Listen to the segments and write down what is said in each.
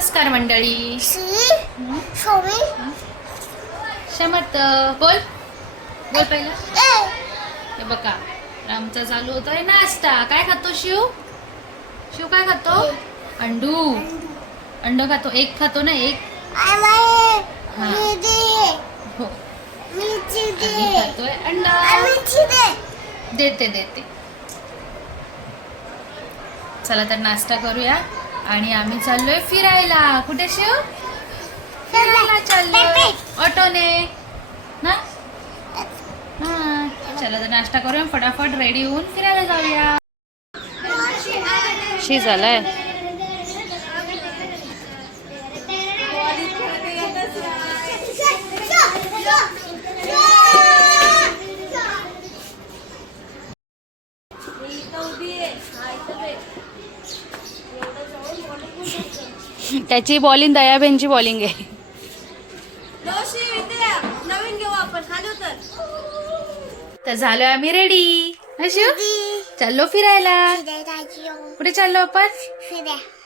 नमस्कार मंडळी. शमत बोल. बोल पहिला. हे बघा आमचा चालू होतोय नाश्ता. काय खातो शिव? शिव काय खातो? अंडू. अंड खातो. एक खातो ना एक? हा. खातोय अंडा. देते देते. चला तर नाश्ता करूया. आणि आम्ही चाललोय फिरायला. कुठे शिव? फिरायला चाललोय. ऑटोने. ना? हा. चला तर नाश्ता करूया. फटाफट रेडी होऊन फिरायला जाऊया. शी झालाय. त्याची बॉलिंग दयाबेनची बॉलिंग आहे. तर झालोय आम्ही रेडी चाललो फिरायला. कुठे चाललो आपण?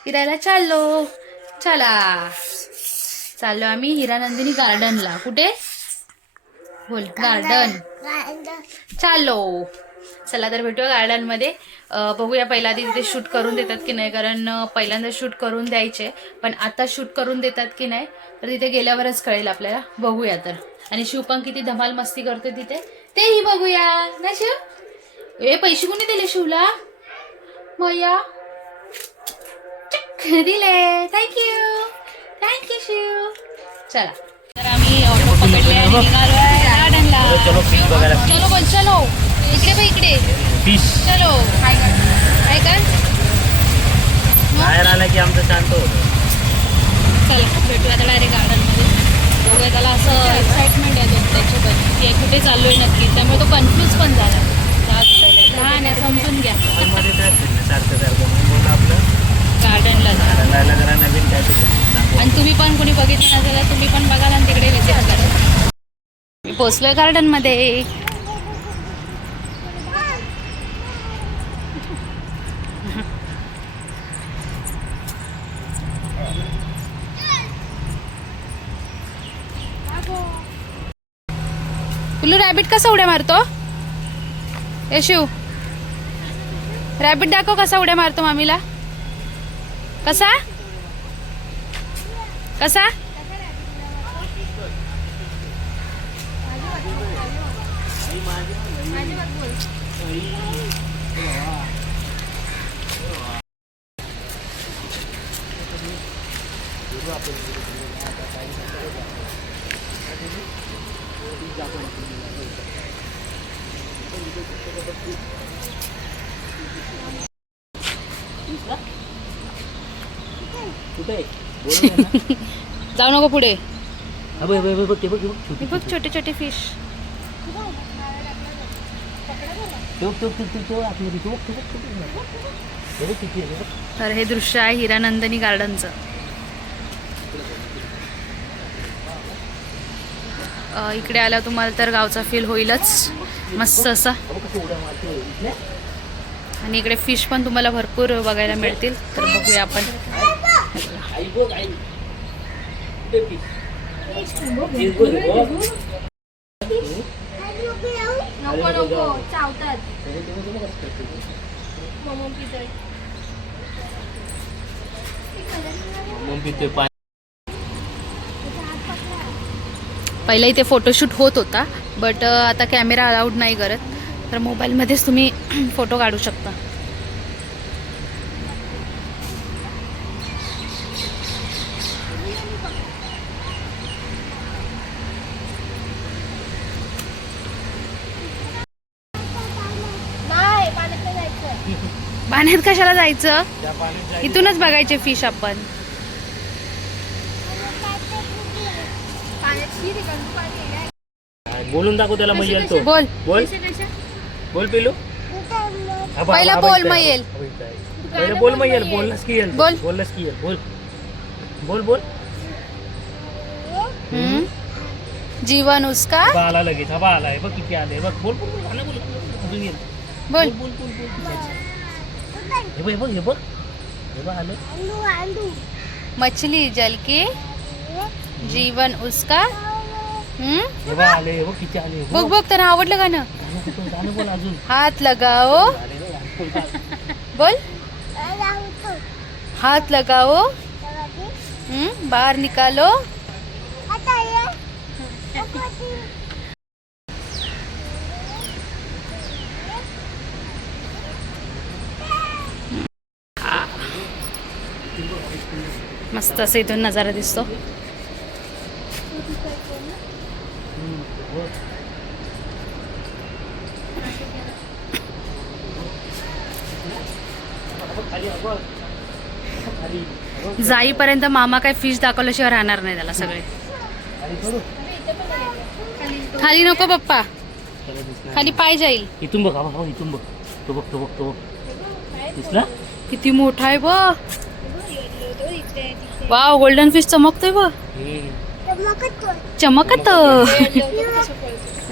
फिरायला चाललो. चला. चाललो आम्ही हिरानंदिनी गार्डनला कुठे? बोल गार्डन चाललो चला. तर भेटूया गार्डनमध्ये बघूया पहिल्या आधी तिथे शूट करून देतात की नाही कारण पहिल्यांदा शूट करून द्यायचे पण आता शूट करून देतात की नाही तर तिथे गेल्यावरच कळेल आपल्याला. बघूया तर. आणि शिव पण किती धमाल मस्ती करतो तिथे. तेही बघूया. ना शिव? ए पैसे कोणी दिले शिवला? मया. दिले. Thank you thank you Shiv. चला. तर आम्ही ऑटो पकडले गार्डनला चलो फिश बघायला चलो बोल चलो. इकडे बघ इकडे. फिश चलो. काय कर बाहेर आला की आमचं शांत होतं. चला भेटूया आता डायरेक्ट गार्डनमध्ये बघूया त्याला असं एक्साइटमेंट आहे दोन त्याच्याबद्दल की कुठे चाललोय नक्की. त्यामुळे तो कन्फ्यूज पण झाला. लहान आहे समजून घ्या. मध्ये सारखं सारखं. आपलं. गार्डनला जरा नवीन काय आणि तुम्ही पण कोणी बघितलं नसेल तुम्ही पण बघाल आणि तिकडे विजिट करा मी पोचलोय गार्डनमध्ये पिल्लू रॅबिट कसा उड्या मारतो? ए शिव रॅबिट दाखव कसा उड्या मारतो मामीला. कसा? कसा? कुठे बोलू ना. जाऊ नको पुढे हा बघ, बघ, बघ, बघ, ते बघ, ते बघ, छोटी, हे बघ छोटी. छोटे छोटे फिश तर हे दृश्य आहे हिरानंदनी गार्डनचं अ, इकडे आल्या तुम्हाला तर गावचा फील होईलच मस्त असा हा? आणि इकडे फिश पण तुम्हाला भरपूर बघायला मिळतील तर बघूया आपण आई बघ, आई. कुठे fish? Fish बघ, हे बघ. नको नको. चावतात. पितोय पाणी पहिला इथे फोटोशूट होत होता बट आता कॅमेरा अलाउड नाही करत. तर मोबाईलमध्येच तुम्ही फोटो काढू शकता. पाण्यात कशाला जायचं. इथूनच बघायचे फिश आपण. बोलून दाखव त्याला मग येईल तो बोल. बोल. बोल पिलू पहिला बोल मग येईल. पहिलं बोल मग येईल बोललास की येईल बोल. बोललास की येईल बोल. बोल बोल. जीवन उसका? आला लगेच. हा बा आलाय बघ किती आले. बघ बोल बोल. बोल बोल बोल बोल. हे बघ हे बघ. हे बघ हे बघ आलं. अंडू अंडू. मछली जल की जीवन उसका हम्म? हे बघ आले हे बघ किती आले. हे बघ बघ त्यांना आवडलं गाणं गाणं कुठं? गाणं बोल अजून. हात लगाओ. बोल हाथ लगाओ. हम्म बाहर निकालो. मस्त असं इथून नजारा दिसतो. जाईपर्यंत मामा काय फिश दाखवल्याशिवाय राहणार नाही त्याला सगळे. खाली नको पप्पा. खाली पाय जाईल. इथून बघ बघ, इथून बघ. तो बघ तो बघ तो बघ. दिसला? किती मोठा आहे बघ. वाव गोल्डन फिश चमकतोय बघ. हे. चमकत.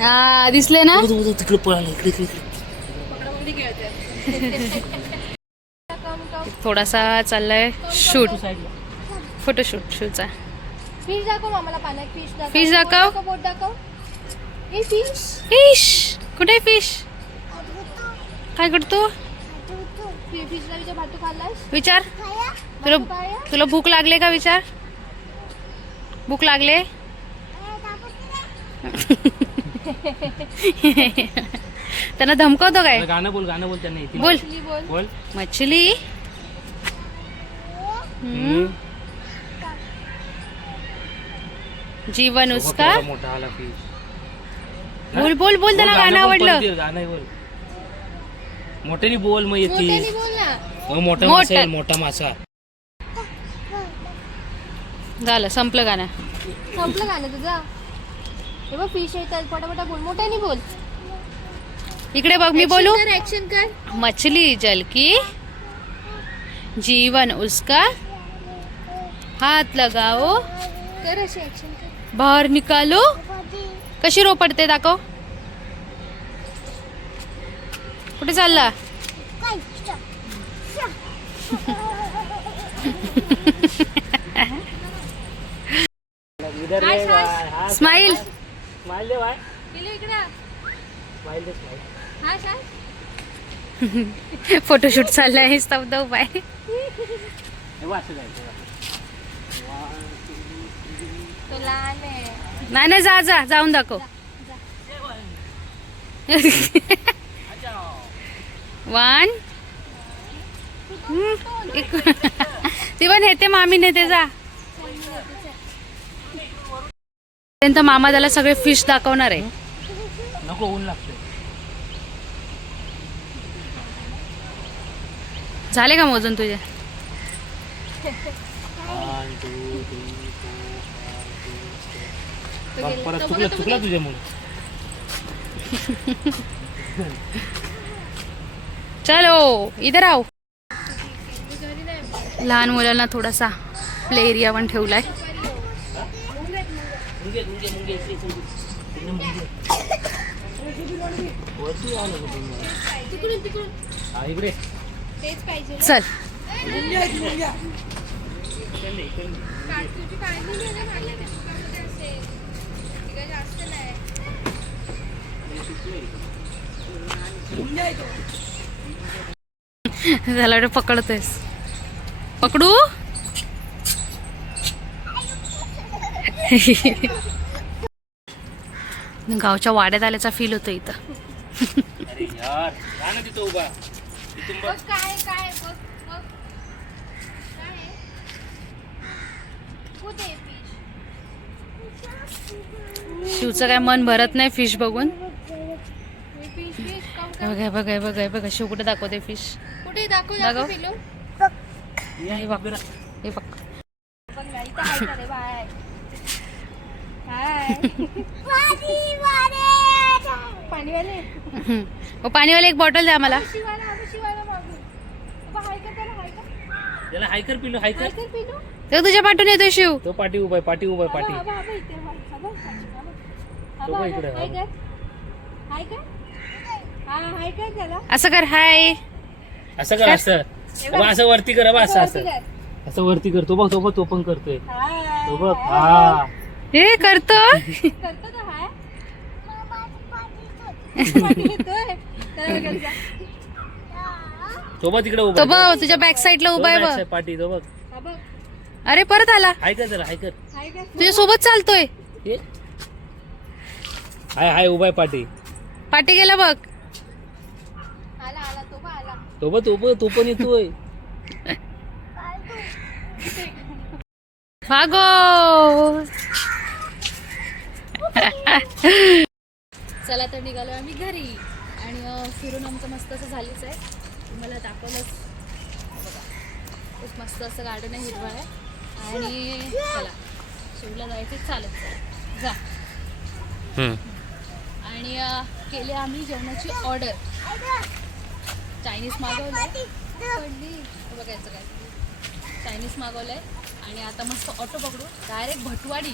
हा दिसले ना? तिकडे पळाला इकडे इकडे इकडे. थोडासा चाललाय शूट. फोटोशूट शूटचा फिश दाखव पाण्यात फिश दाखव. Fish दाखव. बोट बोट दाखव. हे फिश फिश कुठे फिश काय करतो? विचार. तुला? तुला भूक लागले का विचार? भूक लागले? त्यांना धमकवतो काय? गाणं बोल गाणं बोल त्यांना बोल. मछली. बोल मछली. जीवन उसका. बोल बोल बोल बोल, गाणं आवडलं. गाणं बोल. मोठ्याने बोल मग मोठ्याने येते बोल ना. मग मोठा मोठं. मासा येईल मोठा मासा. झालं संपलं गाणं. संपलं गाणं तुझं? हे बघ फिश येतात पटापटा बोल. मोठ्याने बोल. इकडे बघ मी बोलू? ऍक्शन कर. मछली जल की जीवन उसका. हात लगाओ. कर अशी ऍक्शन कर. बाहेर निकालो. कशी रोपडते दाखव कुठे चालला इधर हाय, रे, हाय. बाय. हा, स्माइल स्माइल दे बाय गेलो इकडं स्माइल दे स्माइल हा सांग फोटोशूट चाललाय स्तब्ध उपाय नाही नाही जा जा जाऊन दाखव. वन ती पण येते मामी नेते जा. पर्यंत मामा त्याला सगळे फिश दाखवणार आहे. नको ऊन लागते झाले का मोजून तुझे? परत चुकलं चुकलं तुझ्यामुळे. चलो इधर आओ। लहान मुलांना थोडासा प्ले एरिया पण ठेवलाय. मुंगे मुंगे चल. झाला वाटतं पकडतोयस. पकडू? गावच्या वाड्यात आल्याचा फील होतो इथं? शिवचं काय मन भरत नाही फिश बघून? हे fish, fish, come, come. हे बघ हे बघ हे बघ हे बघ शिव कुठे दाखवते फिश कुठे दाखव दाखव. पिलू. हे बघ. हे बघ. हाय पाणीवाले. मग पाणीवाले एक बॉटल द्या मला त्याला हायकर पिलो हायकर हाय कर पिलू. तो तुझ्या पाठून येतोय शिव. तो पाठी उभा आहे पाठी उभा आहे हा पाठी हा हा हा हा. हा हा इकडे, हा हा असं कर हाय. असं कर असं. बाबा असं वरती कर बाबा असं असं. असं. वरती कर. तो बघ तो बघ तो पण करतोय. तो बघ हा. हे करतो? करतो तो बघ तिकडे उभा आहे. बघ तुझ्या बॅक साईडला तो उभा आहे बघ. पाठी तो बघ. हा बघ. अरे परत आला. हाय कर जरा हाय कर. तुझ्या सोबत चालतोय. हे. हाय हाय उभा आहे पाठी. पाठी गेला बघ. आला आला. तो बघ आला तो पण येतोय. भागो. चला तर निघालो आम्ही घरी. आणि फिरून आमचं मस्त असं झालीच आहे. तुम्हाला दाखवलंच. बघा. खूप मस्त असं गार्डन आहे हिरवळ आहे. आणि चला. शिवला जायचं चालत. जा. हम्म. आणि केली आम्ही जेवणाची ऑर्डर चायनीज हे बघायचं काय चायनीज मागवलंय. आणि आता मस्त ऑटो पकडू डायरेक्ट भटवाडी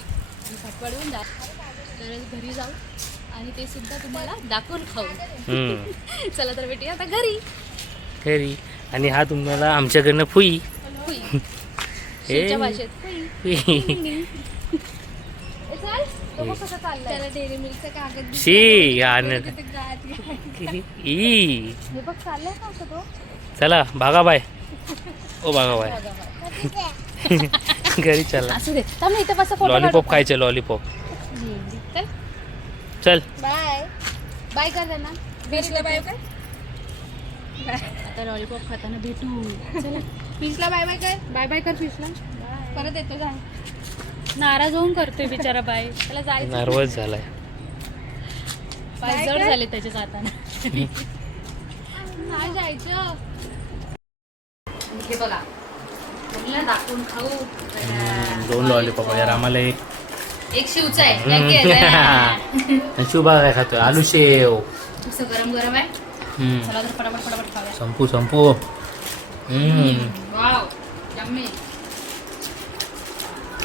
भटवाडीहून जा तर घरी जाऊ. आणि ते सुद्धा तुम्हाला दाखवून खाऊ. चला तर भेटूया आता घरी. खरी आणि हा तुम्हाला आमच्याकडनं फुई. शेच्या भाषेत हुई. फुई. ए, चाल तो बघ कसं चाललंय त्याला डेअरी मिल्कचा कागद दिसला. शी. ई. हे चला भागा बाय ओ भागा बाय घरी चला. ना, लॉलीपॉप खायचे लॉलीपॉप चल. चल. बाय. बाय कर त्यांना. बीचला बाय काय आता लॉलीपॉप खाताना भेटू. चला. बीचला बाय बाय काय बाय बाय कर फिशला परत येतो जा नाराज होऊन करतोय बिचारा बाय त्याला जायचं नर्वस झालाय. पाय जड झाले त्याचे जाताना. नाही जायचं. हे बघा. म्हणलं दाखवून खाऊ. दोन लॉलीपॉप यार आम्हाला एक. एक शिवचा आहे. लगेच शुभा काय खातोय? आलू शेव. गरम गरम आहे? हम्म. चला तर फटाफट फटाफट खाऊया. संपू संपू. हम्म. वाव यम्मी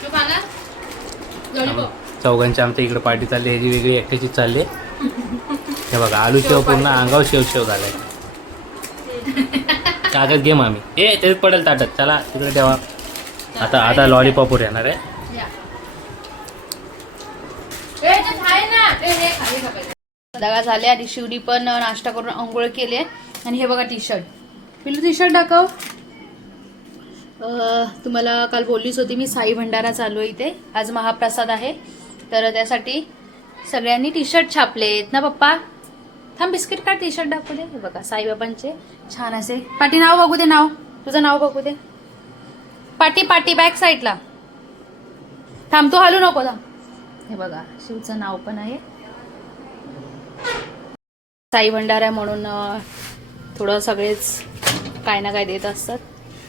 तू मागा लॉलीपॉप चौघांची आमच्या इकडे पार्टी चालली ह्याची वेगळी एकट्याची चालली. हे बघा आलू शेव पूर्ण अंगावर शेव शेव झालाय. कागद घे मामी. ए त्याच्यात पडेल ताटत. चला तिकडे ठेवा. आता आता लॉलीपॉपवर येणार आहे. ते. ते. दगा झाले आणि शिवनी पण नाश्ता करून आंघोळ केली. आणि हे बघा टी शर्ट पिलू टी शर्ट दाखव. अं, तुम्हाला काल बोललीच होती मी साई भंडारा चालू आहे इथे. आज महाप्रसाद आहे. तर त्यासाठी सगळ्यांनी टी शर्ट छापलेत. ना पप्पा? थांब बिस्किट का टी शर्ट दाखवू दे. हे बघा साईबाबांचे. छान असे. पाटी नाव बघू दे नाव. तुझं नाव बघू दे. पाटी पाटी बॅक साईडला थांब तू हलू नको थांब. हे बघा शिवचं नाव पण आहे. साई भंडारा म्हणून थोडं सगळेच काय ना काय देत असतात.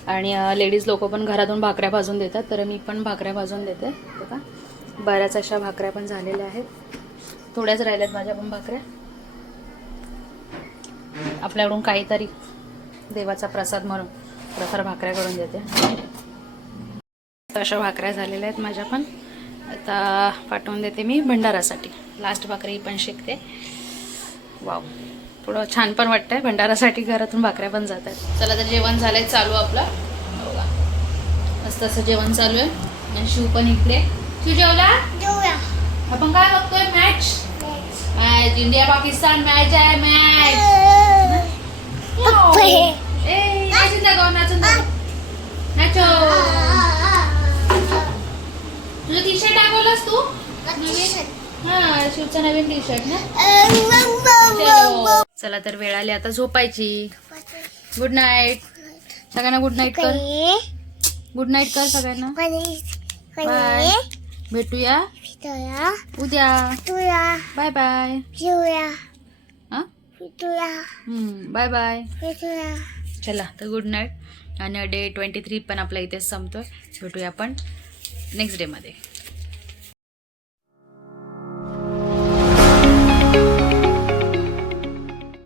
आणि लेडीज लोक पण घरातून भाकऱ्या भाजून देतात तर मी पण भाकऱ्या भाजून देते. बघा बऱ्याच अशा भाकऱ्या पण झालेल्या आहेत. थोड्याच राहिल्यात माझ्या पण भाकऱ्या. आपल्याकडून काहीतरी देवाचा प्रसाद म्हणून प्रसार भाकऱ्या करून देते. अशा भाकऱ्या झालेल्या आहेत माझ्या पण. आता पाठवून देते मी भंडारासाठी. लास्ट भाकरी पण शिकते. वाव. थोडं छान पण वाटतंय. भंडारासाठी घरातून भाकऱ्या पण जात आहेत चला तर जेवण झालंय चालू आपलं. बघा. मस्त असं जेवण चालू आहे. आणि शिव पण इकडे. शिव जेवला? आपण काय बघतोय? Match? Match. India Pakistan match आहे मॅच. ए नाचून दाखव नाचून दाखव नाचो. तुझं टी शर्ट दाखवलंस तू? हा शिवचा नवीन टी शर्ट ना चलो. तर वेळ आली आता झोपायची. गुड नाईट सगळ्यांना गुड नाईट कर. गुड नाईट कर सगळ्यांना. बाय भेटूया. उद्या. बाय बाय हा? बाय बाय चला तर गुड नाईट आणि डे ट्वेंटी थ्री पण आपल्या इथेच संपतोय. भेटूया आपण नेक्स्ट डेमध्ये